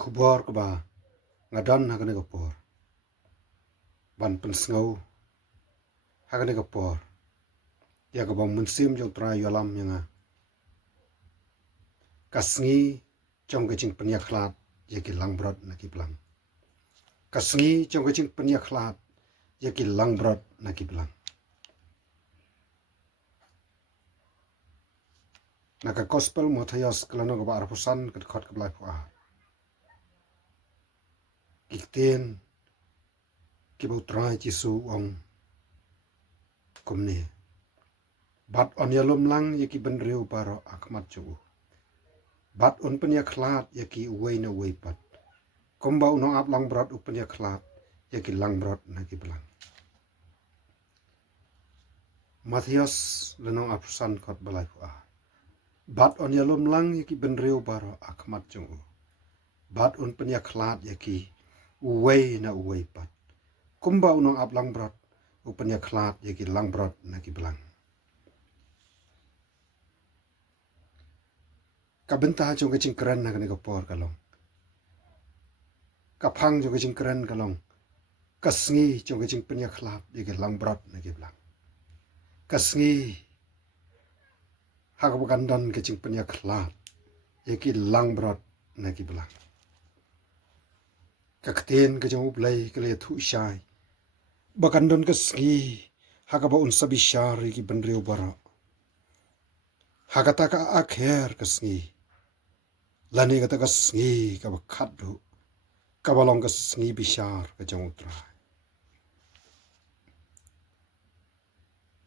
kubor ke ba ngadan hakane kapor ban pensngau hakane kapor ya ka bang mensim jong tra yolam yanga kasngi jong ke jing penya khlat ya ki langbrot na ki blang kasngi jong ke jing penya khlat ya ki langbrot na ki blang naka gospel Matthias kelano ka ba arpusan ke khot ke blai pua ikten ki bu trai chi su ong komne bat on yalom lang ya ki ben riu baro akmat chu bat on penya khlat ya ki uwei na uwei pat komba uno ap lang brot u penya khlat ya ki lang brot na ki blang Matthias lenong arpusan khot balai pua bat on yalom lang ya ki ben riu baro akmat chu bat on penya khlat ya ki uwei na uwei pat komba uno ap lang brot u penya khlat ya ki lang brot na ki blang kabenta jong ke jing keren na kane kapor kalong kapang jong ke jing keren kalong kasngi jong ke jing penya khlat ya ki lang brot na ki blang kasngi hakabakandan ke jing penya khlat ya ki lang brot na ki blang kakten ke jong ublai ke le thu shai bakandon kasngi hakaba un sabi shari ki benriu bara hakata ka akher kasngi lani kata kasngi ka bakhadu kabalong kasngi bishar ka jong utra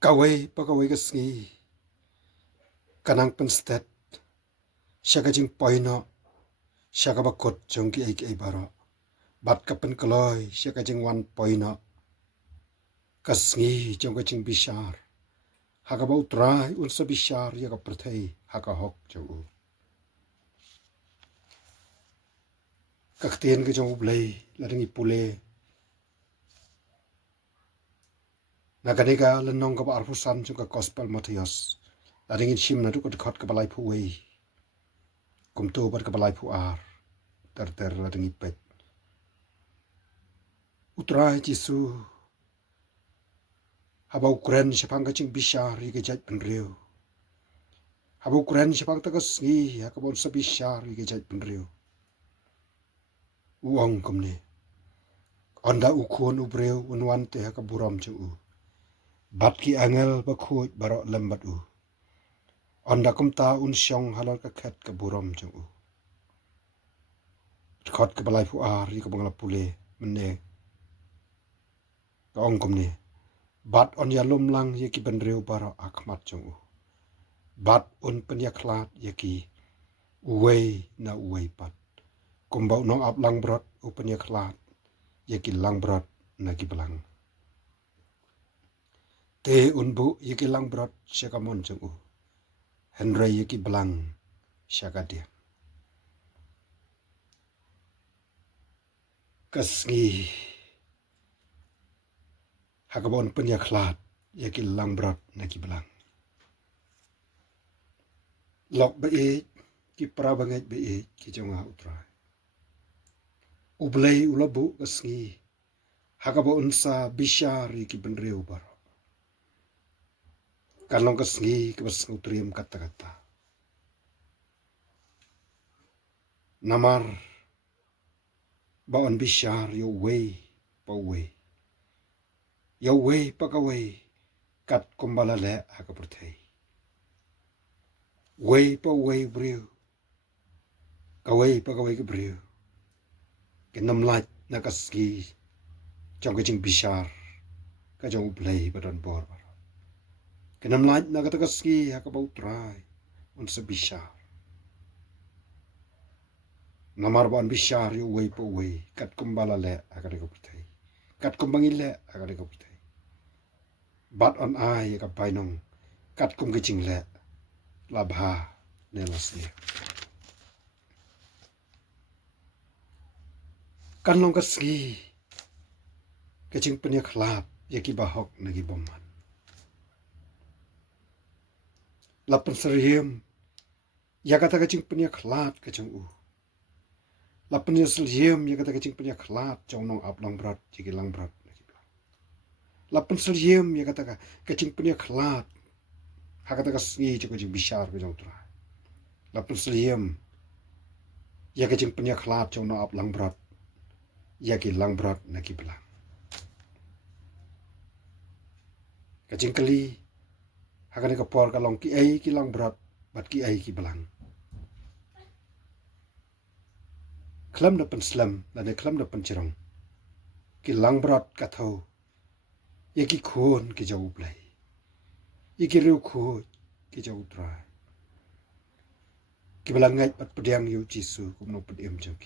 kawai pakawai kasngi kanang penstet shaka jing poino shaka bakot jong ki ai bara bat kapen kaloi shaka jing wan poino kasngi jong ka jing bishar haka ba utrai un sa bishar ya ka prathai haka hok jong kakten ke jong ublai laringi pule naganega lenong ka ba arpusan jong ka gospel Matthias laringin shim na dukot khot ka balai phuwei kumtu bat ka balai phu ar ter laringi pet utrai jisu haba ukren shapang ka jing bishar ri ke jat penriu haba ukren shapang ta ka sngi ya ka bon sa bishar ri ke jat penriu uong komne onda ukhon ubreu unwan te ka buram chu bat ki angel ba khoj baro lembat onda kumta un shong halal ka khat ka buram chu khot ka balai fu ar ri ka bangla pule menne ka ong komne bat on ya lom lang ye ki ben reu baro akhmat chu bat un pen ya khlat ye ki uwei na uwei pat kumbau nong ap lang brot upen ya khlat ye ki lang brot na ki blang te unbu ye ki lang brot shakamon chu henry ye ki blang shakadia kasngi hakabon pen ya khlat ye ki lang brot na ki blang lok ba e ki prabangai ba e ki jonga utra ublai ulabu kasngi hakaba unsa bishari ki benreu baro kanong kasngi ki basngu triam kata-kata namar baon bishar yo way pa way yo way pa ka way kat kumbala le hakaperthai way pa way briu ka way pa ka way ka briu kenam lait na kasngi trong cái chừng bishar ka jong ublai badon bor baro kenam lait na kata kasngi hakabau trai un sa bishar namar bon bishar yo way po way kat kumbala le akare ko putai kat kumbangil le akare ko putai bat on ai ka painong kat kum ke jing le labha ne lasni kan long kasngi ke jing penya khlap ye ki bahok na ki bomman la pensariem ya kata ke jing penya khlap ke jong lapan ya selim ya kata kecing punya kelat jong nong up lang berat jadi lang berat lapan selim ya kata kecing punya kelat hak kata kasih jong kecing besar ke jong tura lapan selim ya kecing punya kelat jong nong up lang berat ya ki lang berat naki belang kecing keli hak kata kapor kalong ki ai ki lang berat bat ki ai ki belang kelam dapan selam dan kelam dapan cerong ki lang berat katau ya ki khon ki jauh belai ya ki riu khon ki jauh tura ki belang ngai pat pediang yu jisu kum no pediem jauh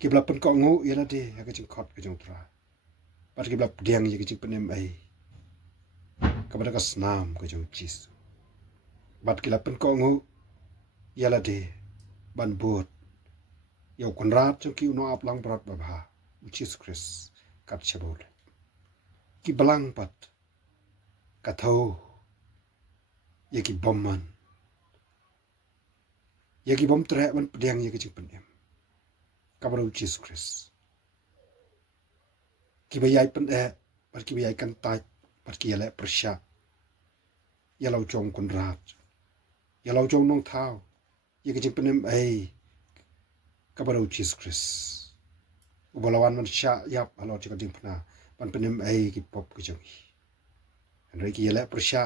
ki belang pen kok ngu ya nade ya kecing khot ki jauh tura pat ki belang pediang ya kecing penem ai kepada kesnam ki jauh jisu bat ki lapen kok ngu ya nade ban bot yau konrat jauh ki uno ap lang berat babha Jesus Christ kat chabol ki belang pat katau ya ki bomman ya ki bom tre ban pediang ya kecing penem kabar Jesus Christ ki bayai pen pat ki bayai kan tai pat ki yale persya ya lau jong konrat ya lau jong nong thau ya kecing penem ai kabar Jesus Christ ubalawan man sya yap halo jika ding pena pan penem ai ki pop ki jong andai ki yale persya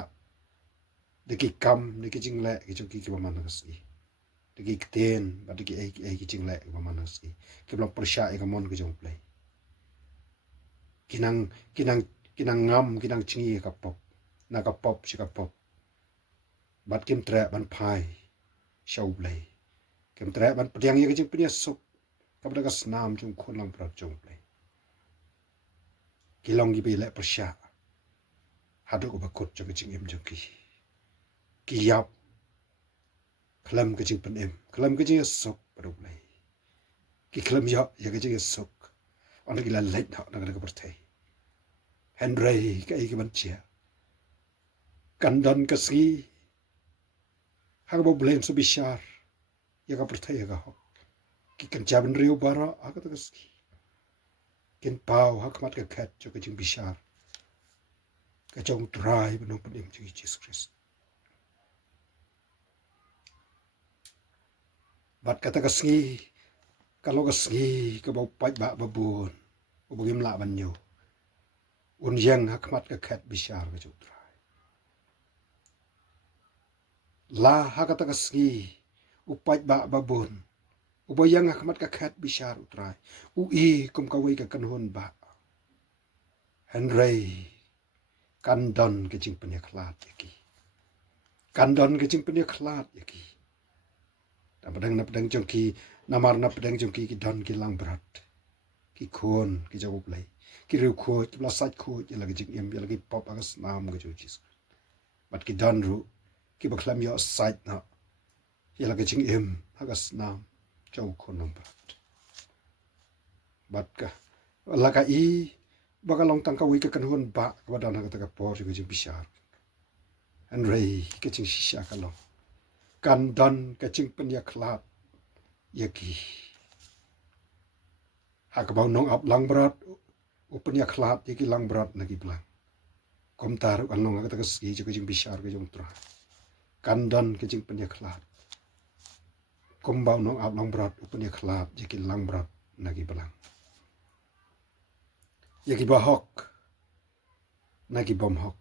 de ki kam de ki jing le ki jong ki baman nasi de ki ten ba de ki ai ki jing le baman nasi ki blang persya e kamon ki jong play kinang ngam kinang chingi ka pop na ka pop si ka pop bat kim tre ban pai show play kim tre ban pediang ye ki jing penia sup ka bada ka snam jung khon lang pra jong play kilong gi be le persya hadu ko bakut jong ki jing em jong ki yap kelam ke jing penem kelam ke jing sok baru play ki kelam ya ke jing sok on ki la let na ka bertai Henry ka iki ban chia kandan kasgi hak bo blame so bishar ya ka bertai ya ka hok ki kan jaban riu bara aka ta kasgi ken pau hak mat ka khat jo ka jing bishar ka jong try benong penem jing Jesus Christ bat kata kasgi kalau kasgi ka bau pai ba babun ubugim la ban nyu un yang hakmat ka khat bishar ka jutra la hakata kasgi upai ba babun ubayang hakmat ka khat bishar utrai ui kum ka wei ka kanhon ba henry kandon ke jing penya khlat yaki kandon ke jing penya khlat yaki ta padang jongki namar na padang jongki ki don ki lang berat ki khon ki jawu play ki riu kho ki la sat kho ya lagi jing em ya lagi pop agas nam ga jis bat ki don ru ki baklam yo site na ya lagi jing em agas nam jawu kho nam berat bat ka la ka I bakalong tang ka wi ka kanhon ba ka dan ha ka por ki jing bishar and ray ki jing shisha ka lo kan don ka jing penya khlat yaki hak bau nong ap lang berat upenya khlat yaki lang berat nagi belang komtar kan nong kata keski jo jing bishar ke jong tra kandan ke jing penya khlat kom bau nong ap lang berat upenya khlat yaki lang berat nagi belang yaki bahok nagi bom hok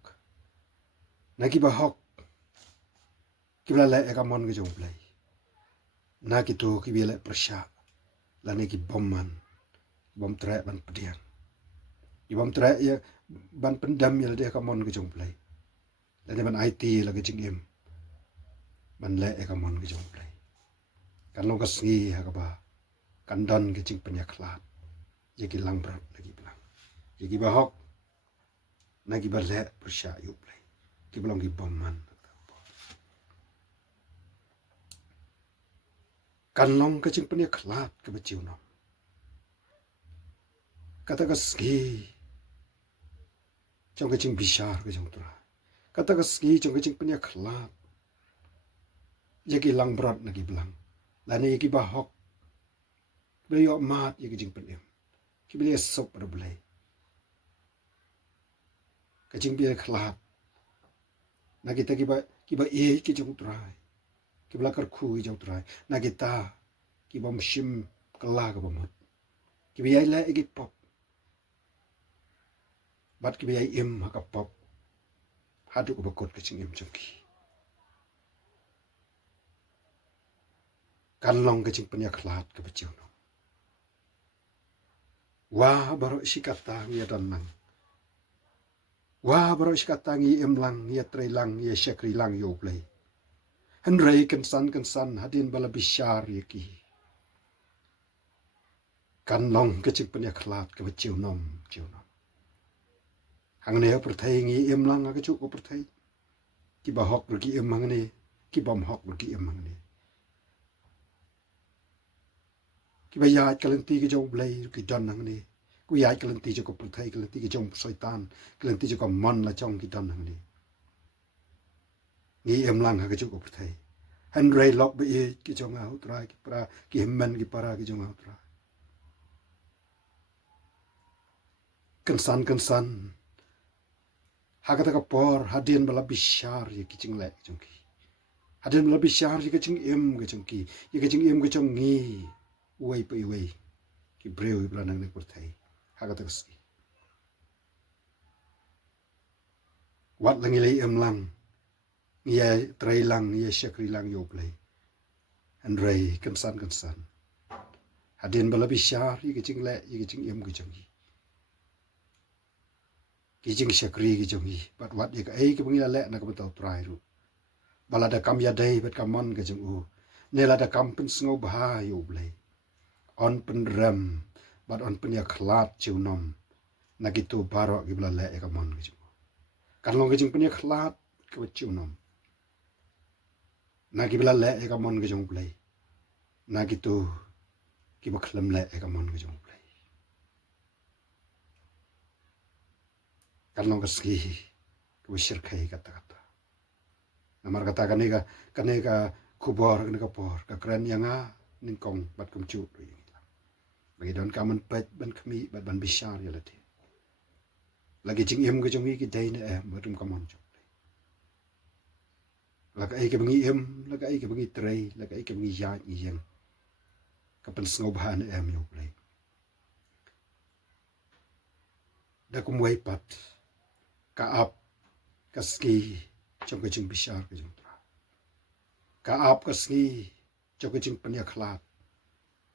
nagi bahok kibla le ekamon ke jong play na kitu kibile persya lani ki bomman bom tre ban pediang i bom tre ya ban pendam ya de kamon ke jong play lani ban IT lagi jing em ban le e kamon ke jong play kan lo kasngi ha ka ba kan dan ke jing penya khlat ye ki lang brat lagi belang ye ki ba hok na ki ba le persya yu play ki belong ki bomman kan long ke jing penya khlat ke beciu nom kata kasgi jong ke jing bishar ke jong tura kata kasgi jong ke jing penya khlat ye ki lang brat na ki belang lani ye ki ba hok beliau mat ya kejing penem ki beliau sop pada belai kejing beliau kelat na kita kiba kijong trai kibla karku kijong trai na kita kiba mshim kala ka bamot kiba yai la igi pop bat kiba yai im haka pop hadu ko bakot kejing im jongki kan long kejing penya kelat ke beciu no wah baro sikata ngia dan nang wah baro sikata ngi im lang ngia trei lang ngia syakri lang yo play henrei kensan hadin bala bishar yaki kan long kejing penya kelat ke beciu nom ciu nom hang ne perthai ngi im lang aga chu ko perthai ki ba hok ru ki im hang ne ki bom hok ru ki im hang ne ki ba ya kalenti ki jong blai ki don hang ne ku ya kalenti jo ko perthai kalenti ki jong soitan kalenti jo ko mon la jong ki don hang ne ngi im lang aga chu ko perthai henrei lok be ki jong au trai ki pra ki hemmen ki para ki jong au trai kensan hakata ka por hadin bala bishar ye kiching le jongki hadin bala bishar ye kiching im ke jongki ye kiching im ke jong ngi uai pe uai ki breu bala nang ne kurthai hakata ski wat langi le im lang ye trai lang ye shakri lang yo play and ray kensan hadin bala bishar ye kiching le ye kiching im ke jongki kijing syakri kijong hi bat wat ye ka ai ke bangila le na ka betau trai ru balada kam ya dai bet kamon ke jong u nela da kam pen sngo bha yo blai on pen ram bat on pen ya khlat chiu nom na gitu baro ki bla le ka mon ke jong kan long ke jong pen ya khlat ke chiu nom na ki bla le ka mon ke jong blai na gitu ki ba khlam le ka mon ke jong blai kan long ski ko shirkai kata namar kata kanega kubor kanega por ka kren yanga ningkong bat kumcu bagi don kaman pet ban kami bat ban bishar ya lati lagi jing em ke jongi ki dai ne batum kamon jo laga ai ke bangi em laga ai ke bangi trei laga ai ke bangi ya ni yang kapan snob han yo play da kumwai pat ka ap ka ski trong cái chừng bishar cái chừng ka ap ka ski trong cái chừng panya khlat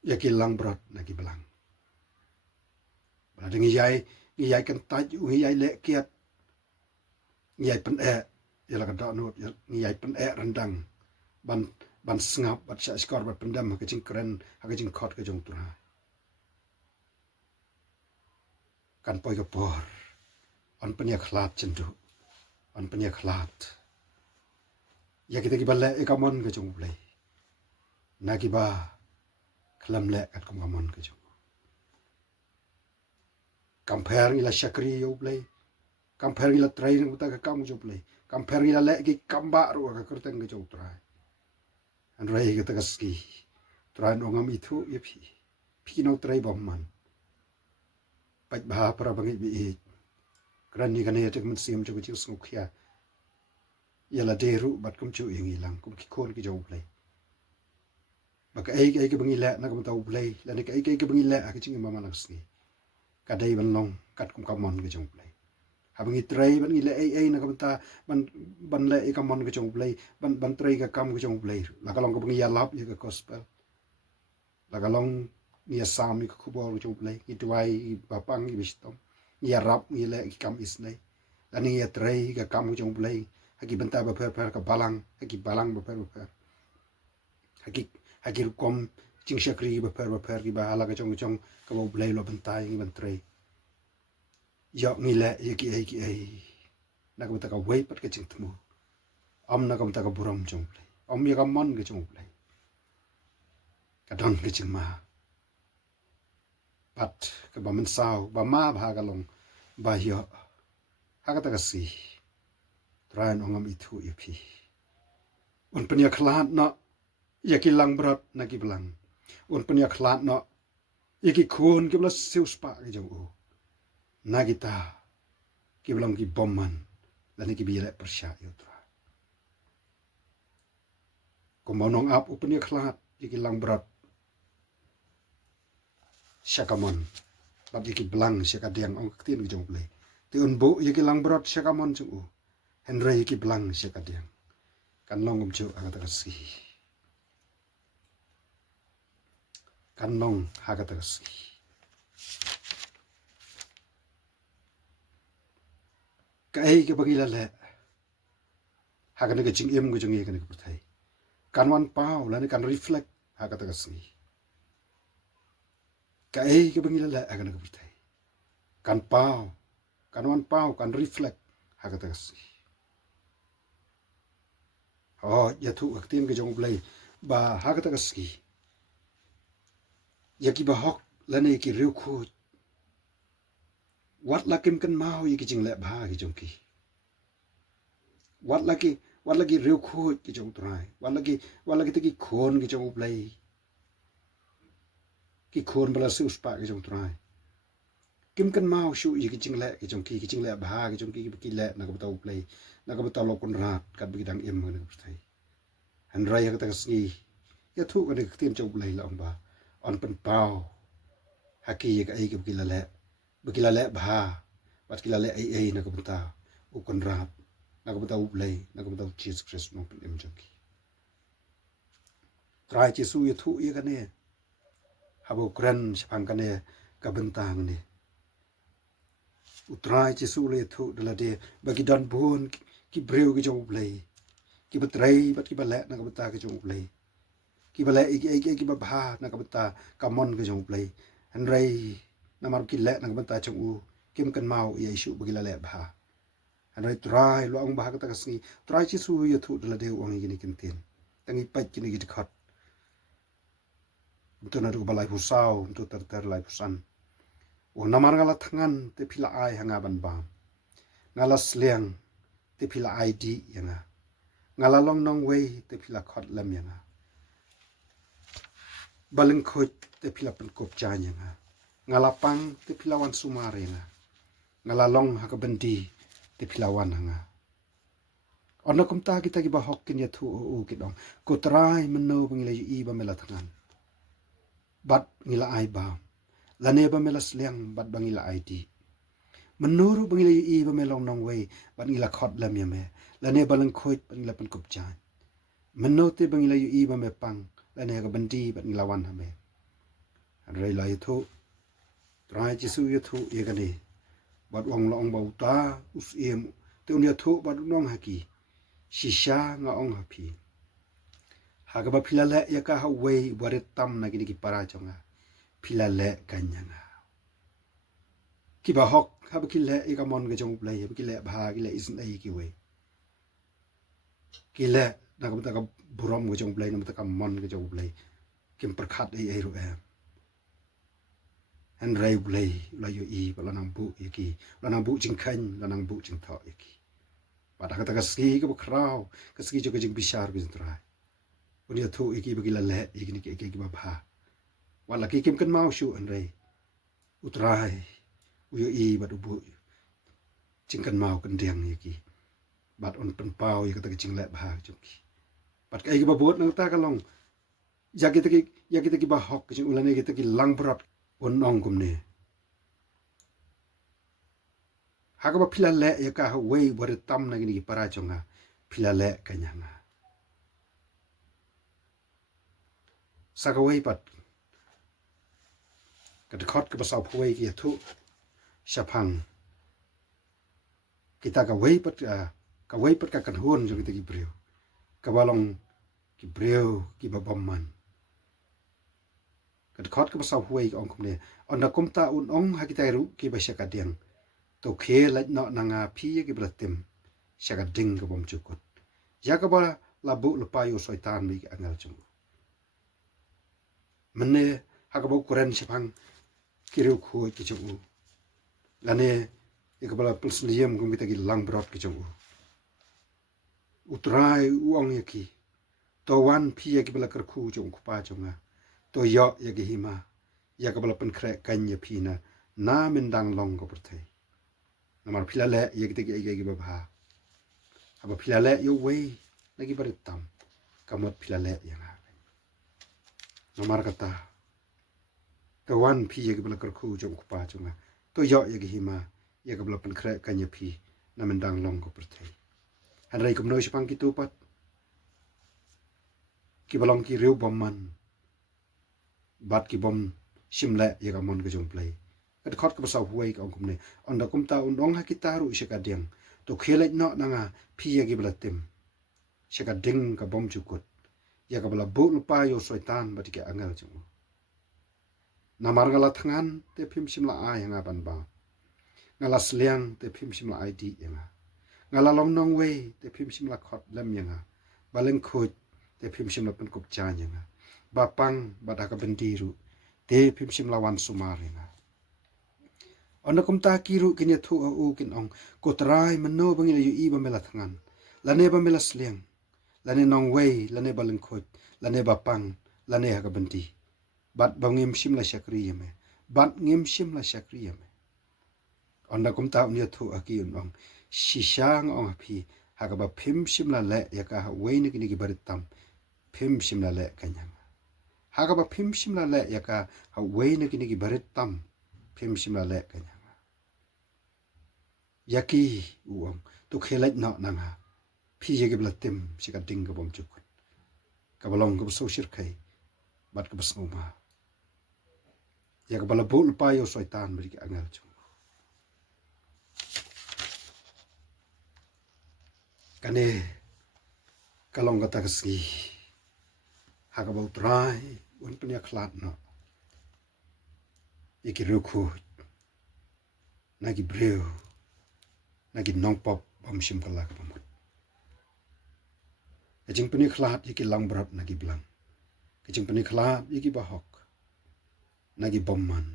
ya ki lang brot na ki belang bala ngi yai kan taj ngi yai le kiat ngi yai pen ya la ka da no ngi yai pen rendang ban sngap bat sha skor bat pendam ka ching kren ha ka ching khot ka jong tra kan poi ka por on panya khlat chendu on panya khlat ya kita kibala ekamon ke jong play na kiba khlam le kat kom kamon ke jong compare ila shakri yo play compare ila train uta ka kam jo play compare ila le ki kamba ru ka kurteng ke jong trai an rai ke ta ski trai no ngam ithu ye phi no trai bom man pach bha para bangi bi kran ni kane tek mun sim jo ku chu khia yala deru bat kum chu ingi lang kum ki khon ki jo play baka ai ke bangi la na kum tau play la ne ai ke bangi la ka ching mama langsni ka dai ban long kat kum kamon ke jong play ha bangi trai ban ngi la ai na kum ta ban la ai kamon ke jong play ban trai ka kam ke jong play la ka long ka bangi ya lap ye ka gospel la ka long ni sam ni ku bo ke jong play ki tuai ba pang ki bistom ni rap ni la ki kam is nei la ni ya trai ka kam ke jong play haki benta ba per ka balang haki balang ba per haki kom ching shakri ba per ki ba ala ka chong ka bo blai lo benta ngi ban trei yo ngi le ki ai na ka ta ka wei pat ka ching tmu am na ka ta ka buram chong play am ya ka mon ka chong play ka don ka ching ma pat ka ba man sao ba ma ba ka long ba yo ha ka ta ka si tran ongam ithu ipi un penya khlat na yaki lang brat na ki blang un penya khlat na Iki khun kibla sius pa ki jong u. Nagita kiblang ki bomman lani ki bile persya yutra. Kumonong ap upani khlat iki lang berat. Syakamon bat iki belang syakadiang ong ketin ki jong ble. Ti unbu iki lang berat syakamon jong u. Henry iki belang syakadiang. Kan long umcu agata kasi. Kan long agata kasi. Kai ke bagi lale. Hagana ke jing im ke jong ye kana ke pertai. Kan wan pau lani kan reflect agata kasi. Kai ke bagi lale agana ke pertai. Kan pau, kan wan pau kan reflect agata kasi. Oh, ya tu aktin ke jong blai ba agata kasi. Ya ki bahok lani ki riu khu. Wat lakim kan mau ye ki jing le ba ki jong ki. Wat lagi riu khu ki jong trai. Wat lagi te ki khon ki jong blai. Ki khon bala su spa ki jong trai. Kim kan mau shu ye ki jing le ba ki jong ki le na ka tau blai. Na ka tau lokon rat kan bi dang em na ka tai. Han rai ka ta sgi. Ya thu ka ni tin jong blai la ba. On pen pau. Haki ye ka ai ki la le. Bagi le bah, bat kila le ai na kabenta ukon rap na kabenta uplay na kabenta cheese press no pem joki try che su ye thu ye kane habo kran sapang kane kabenta ngane utrai che su le thu de la de bagi dan bon ki breu ki jong uplay ki betrai bat ki bale na kabenta ki jong uplay ki bale ki ba bha na kabenta kamon ki jong uplay an rai namar ki le na kabenta jong u kim kan mau ye isu bagi la le bha anai try lo ang bha ka ta kasi try chi su ye thu la de ong ni kin tin tangi pa chi ni ki khat tu na ru ba lai pu sao tu tar lai pu san o namar ngala thangan te phila ai hanga ban ba ngala sleng te phila id yanga ngala long nong wei te phila khat lam yanga baling khoi te phila pen kop cha yanga ngala pang te phila wan sumare nga ngala long ha ka bandi te philawan hanga ona kumta kita ki ba hok kin ya thu o ki dong ko trai meno bangile i ba mela thangan bat ngila ai ba lane ba mela sleng bat bangila id menuru bangile i ba melong nong wei bat ngila khot lam ya me lane balang khoit bangila pen kup chan meno te bangile i ba me pang lane ka bandi bat ngila wan ha me rei lai thu trai chi su yu thu ye ka ni bat wang long bau ta us em te unia thu bat nong haki shisha nga ong hapi haga ba philale ya ka ha wei bare tam na ki para chonga philale kanyanga ki ba hok ha ba ki le e ka mon ge jong play ba ki le bha ki le isn ai ki wei ki le na ka ta ka burom ge jong play na ta ka mon ge jong play kim prakhat ai ru em and rai blay la yo i ba nang bu ki la nang bu jing khan la nang bu jing tho ki ba ta ka ski ka kraw ka ski jo ka jing bishar bi tra uni thu ki ba ki la le ni ki ba bha wala ki kim kan mau shu an rai utrai u yo i ba du bu jing kan mau kan diang ki bat on pen pau ka ta jing le bha jo ki bat ka ki ba bot nang ta ka long ya ki ta ki ba hok jing ulane ki ta ki lang brat on ong kum ne hakaba phila le ya ka wei bore tam na gi para chonga phila le kanyanga saka wei pat ka de khot ka ba sau phoi ki thu shapang kita ka wei pat ka kan hon jo ki breu ka balong ki breu ki ba bomman ka de khot ka ba sau phoi ong kum ne on na kum ta un ong ha ki ta ru ki ba shaka diang to khe la no nanga phi ki bratim shaka ding ka bom chukut ya ka ba la bu la pa yo soitan mi angal chung mane ha ka bo kuran shapang ki ru khu ki chung lane ik bala pulsliam kum kita ki lang brot ki chung utrai uang yaki to wan phi ki bala kar khu chung pa chung to yo yaki hima ya ka bala pen krek kan ya phina na min dang long ko perthei namar philale ya kita gi babha aba philale yo wei lagi baritam kamot philale ya nga namar kata kawan phi ya bala kar khu jom kupa chunga to yo ya gi hima ya ka bala pen krek kan ya phi na min dang long ko perthei han rai kum no shpang ki tu pat ki balong ki riu bomman bat ki bom shimle ya ka mon ka jom play kat khot ka sa huai ka kum ne on da kum ta un ong ha ki taru she ka diang to khelai no nanga phi ya gi bala tim she ka ding ka bom chu kut ya ka bala bu lu pa yo soitan ba ti ke angal chu na mar ngala thangan te phim shimla a ya nga ban ba ngala sliang te phim shimla id ya nga ngala long nong we te phim shimla khot lam ya nga baleng khut te phim shimla pen kup cha ya nga ba pang ba da ka bendiru te phim shimla wan sumar ya nga ona kum ta kiru kinya thu u kin ong ko trai manno bangila yu i ba mela thangan lane ba mela sliang lane nong wei lane baleng khut lane ba pang lane ha ka bendi bat bangim shimla shakri yame bat ngim shimla shakri yame onda kum ta unya thu aki ong shishang ong phi ha ka ba phim shimla le ya ka ha wei ni ki baritam phim shimla le kanyang ha ka ba phim shimla le ya ka ha wei ni ki baritam phim shimla le kanyang yaki uang tu khelai na nanga phi ye gebla tim shika ding ka bom chuk ka balong ka so shir khai bat ka bas ngoma ya ka bala bol pa yo shaitan bri ka angal chu kane kalong ka taksi ha ka bau trai un punya khlat no iki ruku nagi breu nagi nong pop bom shim kala ka bom kajing puni khlat iki lang berat nagi blang kajing puni khlat iki bahok nagi bom man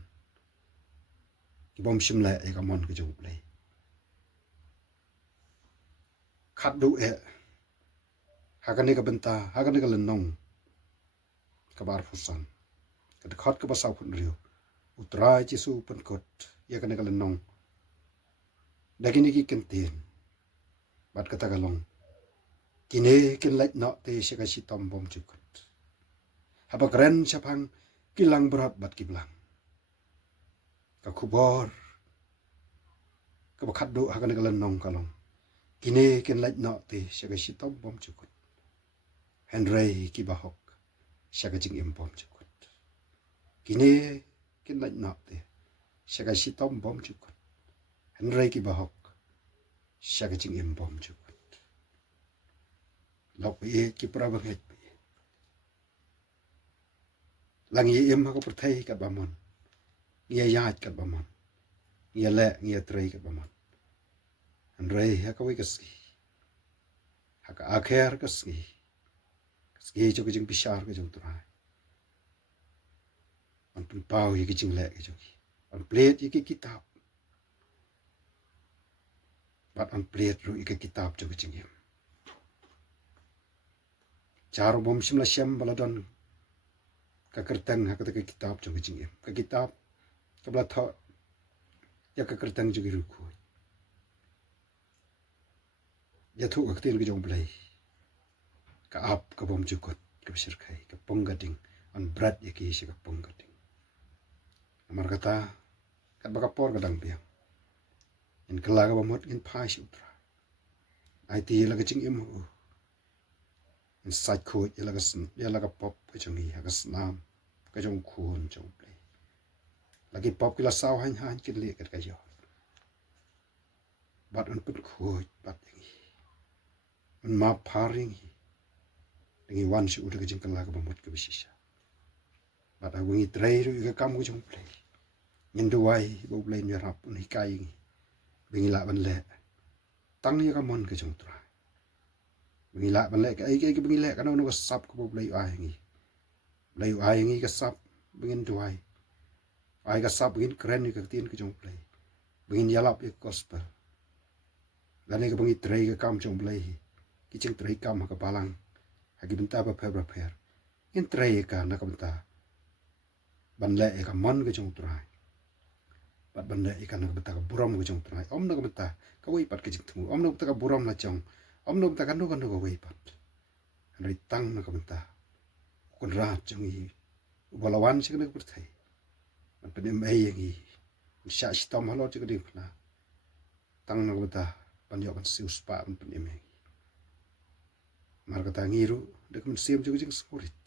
ki bom shim la e ka mon ka jung play khat du e hakane ka benta hakane ka lenong ka bar fusan ka khot ka basaw phun riu utrai chi su pen kot ya ka ne ka lenong dagini ki kentin bat ka ta ka long kine kin lait no te she ka shitom bom chukut haba kren chapang kilang berat bat ki blang ka khubor ka bakhat do ha ka ne ka lenong ka long kine kin lait no te she ka shitom bom chukut henry ki bahok she ka jing im bom chukut kine kin lait no te she ka shitom bom chukut henry ki bahok she ka jing im bom chukut lok be ki prabang het be lang ye em ha ko perthai kat bamon ye yat kat bamon ye le ye trei kat bamon an rei ha ka wi ka ski ha ka akher ka ski ski jo ki jing bishar ka jong tra an pun pau ye ki jing le ka jo an plate ye ki kitab bat an plate ru ye ki kitab jo ki jing charo bom shimla shem baladon ka kertang ha ka kitab jo ki jing ka kitab ka bla tho ya ka kertang jo ki ru khu ya thu ka tin ki jong blai ka ap ka bom ju kot ka shir khai ka ponga ding an brad ye ki shi ka ponga ding amar kata kat baka por ka dang piang in kala ka bomot in phai shi utra ai ti la ka ching im hu in sai khu ya la ka pop ka chang hi ka snam ka jong khun jong blai la ki pop ki la saw han han kin le ka yo bat an put khu bat un ma paring ngi wan shi udah kejeng kala ka bomot ka bisisha bat agu ngi trei ru ka kam ku jong play ngin duai bo play ni rap un hikai ngi bingi la ban le tang ni ka mon ka jong tra bingi la ban le ka ai ka bingi le ka no ka sap ka bo play ai ngi ka sap bingin duai ai ka sap bingin kren ni ka tin ka jong play bingin yalap ka gospel lane ka bingi trei ka kam jong play ki ching trei kam ka palang hagi benta ba pher in trei ka na ka benta ban le ka mon ke jong trai bat ban le ikan nak beta ka buram ke jong trai om nak beta ka wei pat ke jing temu om nak beta ka buram la jong om nak beta ka no ka wei pat ri tang nak beta kun ra jong i balawan sik nak berthai man pen mai yang i sha stom halo jik ding na tang nak beta ban yo ban siu spa man pen mai mar kata ngiru dek men sim jik jing skurit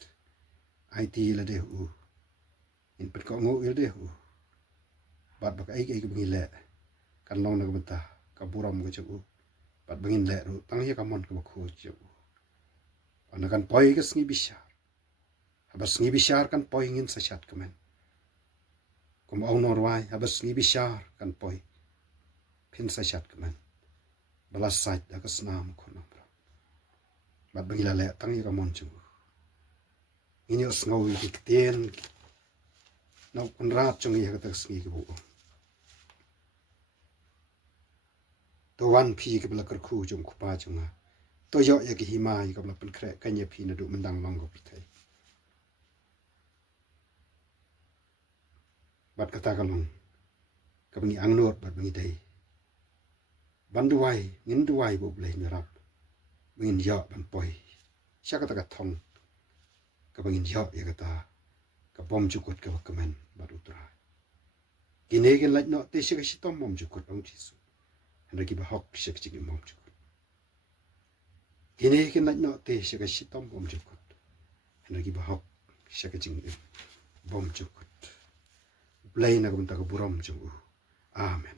IT la de u in pet ko ngo il de u bat bak ai ke bingile kan long nak beta ka buram ke jong u bat bingin le ru tang hi ka mon ko khu jong anakan poi ke sngi bisha habas sngi bishar kan poi ngin sa chat kemen kum au norwai habas sngi bishar kan poi pin sa chat kemen balas sait da ka snam ko no bat bingila le tang hi ka mon jong ini os ngawi dik ten no kun rat jong hi ka tak sngi ke bu to wan phi ke bla kar khu jong khu pa jong to yo ya ki hima hi ka bla pen kre kan ye phi na du mendang long ko thai bat kata kalong ka bangi angnot bat bangi dai ban duai ngin duai bo ble nyarap bangin yo ban poi sya kata ka thong ka bangin yo ya kata ka bom jukut ka kamen bat utra kine gen lait no te sya ka sitom bom jukut ong jisu anda ki ba hok sya ka ching bom jukut kine gen lait no te sya ka sitom bom jukut anda ki ba hok sya ka ching bom jukut Blay na kumta ka buram jung. Amen.